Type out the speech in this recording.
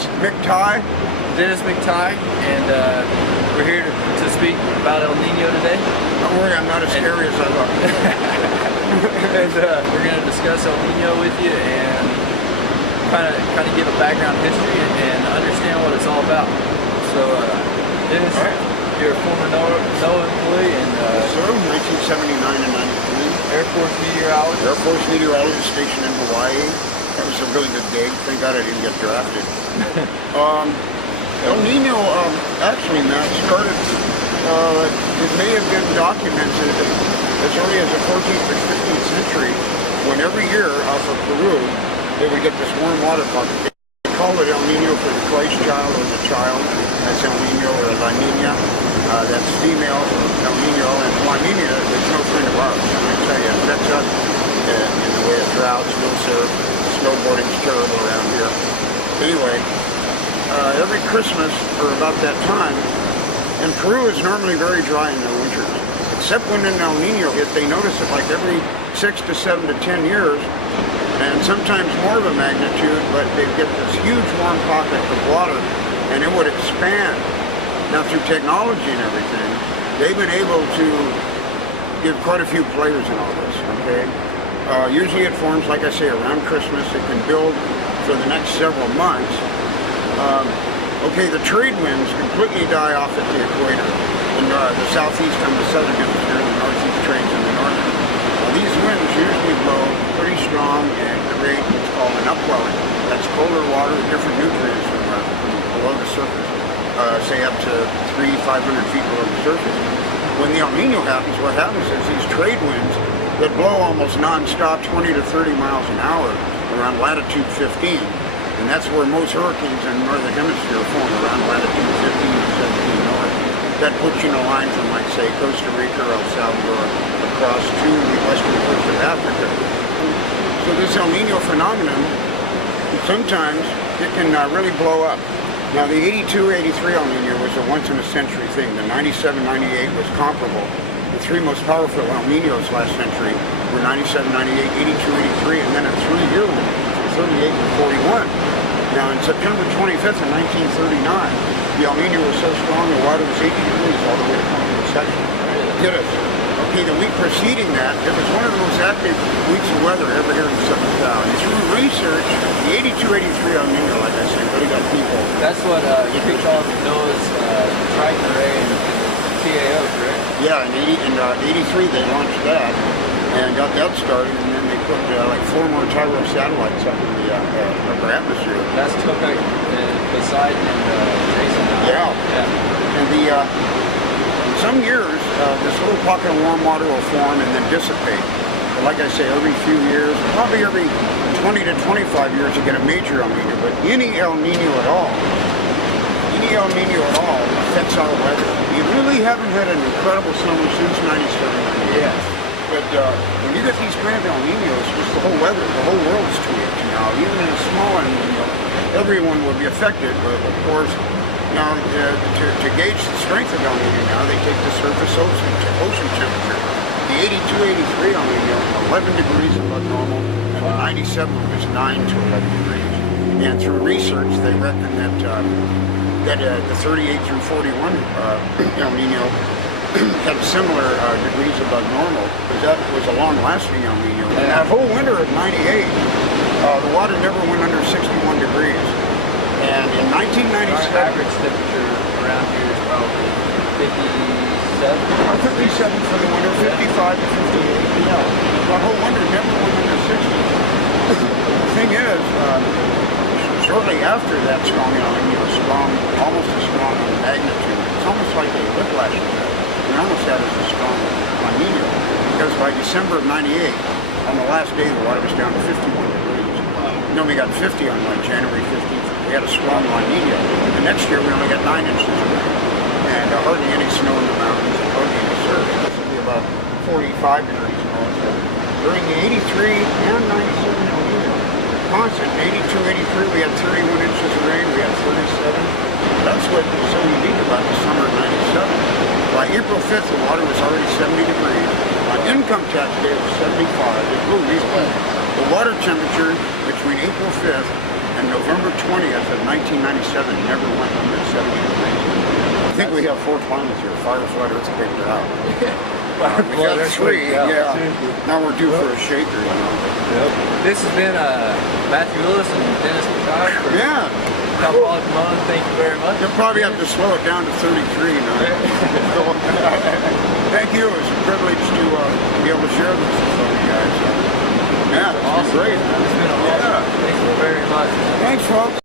Dennis Mctye. Dennis Mctye, and we're here to speak about El Nino today. Don't worry, I'm not as scary as I look. And we're going to discuss El Nino with you and kind of give a background history and understand what it's all about. So, Dennis, you're a former NOAA employee and Sir, 1979 and 93. Air Force meteorologist. Air Force meteorologist stationed in Hawaii. That was a really good gig. Thank God I didn't get drafted. El Nino, actually, Matt, started, it may have been documented as early as the 14th or 15th century, when every year off of Peru, they would get this warm water pocket. They call it El Nino for the Christ child or the child. That's El Nino or La Nina. That's female, El Nino, and La Nina is no friend of ours. And I tell you, it sets up in the way of drought, snow surf, snowboarding's terrible around here. Anyway, every Christmas, or about that time, and Peru is normally very dry in the winter, except when an El Nino hit, they notice it like every 6 to 7 to 10 years, and sometimes more of a magnitude, but they get this huge warm pocket of water, and it would expand. Now through technology and everything, they've been able to give quite a few players in all this, okay? Usually it forms, like I say, around Christmas. It can build for the next several months. Okay, the trade winds completely die off at the equator. In the southeast and the southern hemisphere, the northeast trades in the north. These winds usually blow pretty strong and create what's called an upwelling. That's colder water, different nutrients from below the surface. Say up to 300-500 feet below the surface. When the El Nino happens, what happens is these trade winds that blow almost non-stop 20 to 30 miles an hour around latitude 15. And that's where most hurricanes in the northern hemisphere form, around latitude 15 to 17 north. That puts you in a line from, like, say, Costa Rica or El Salvador across to the western coast of Africa. So this El Nino phenomenon, sometimes it can really blow up. Now the 82-83 El Nino was a once-in-a-century thing. The 97-98 was comparable. The three most powerful El Ninos last century were 97, 98, 82, 83, and then a 3-year one, 38 and 41. Now, in September 25th of 1939, the El Nino was so strong the water was 80 degrees all the way to continental section. Get us. Okay, the week preceding that, it was one of the most active weeks of weather ever here in the Southern Valley. Through research, the 82-83 El Nino, like I said, really got people. That's what you kicked off NOAA's Triton Array and TAO, correct? Yeah, in 83 they launched that and got that started, and then they put like 4 more Tyro satellites up in the upper atmosphere. That's Tokak, Poseidon, and Jason. Yeah. And in some years, this little pocket of warm water will form and then dissipate. But like I say, every few years, probably every 20 to 25 years, you get a major El Nino. But any El Nino at all affects our weather. We really haven't had an incredible summer since 97. Yes. But when you get these kind of El Ninos, just the whole weather, the whole world's changed now. Even in a small El Nino, everyone will be affected. But of course, now to gauge the strength of El Nino now, they take the surface ocean temperature. The 82-83 El Nino, 11 degrees above normal, and the 97 was 9 to 11 degrees. And through research, they reckon that the 38 through 41 El Nino had similar degrees above normal, because that was a long-lasting El Nino. And that whole winter of 98, the water never went under 61 degrees. And in 1997... Our average temperature around here is probably 57? 57 for the winter, 55 to 58. Yeah, the whole winter never went under 60. The thing is, shortly after that strong El Nino, almost as strong in magnitude, it's almost like a whiplash effect. We almost had as a strong La Nina, because by December of 98, on the last day, the water was down to 51 degrees. And then we got 50 on like January 15th. We had a strong La Nina. The next year, we only got 9 inches of rain. And hardly any snow in the mountains, hardly any surf. This will be about 45 degrees in all. During the 83 and 97 El Nino, constant, 82-83, we had 31 inches of rain, we had 37. That's what was so unique about the summer of 97. By April 5th, the water was already 70 degrees. On income tax day, it was 75. It blew really well. The water temperature between April 5th and November 20th of 1997 1997, never went under 70 degrees. I think we have 4 climates here: fire, flood, earthquake, drought. We got 3, yeah. Now we're due for a shaker, you know. Yep. This has been Matthew Willis and Dennis Mctye for Cosmology Mode. Thank you very much. You'll probably have to slow it down to 33 now. Thank you. It was a privilege to be able to share this with all you guys. Yeah, that's Awesome. great. It's been awesome. Thank you very much. Thanks, folks.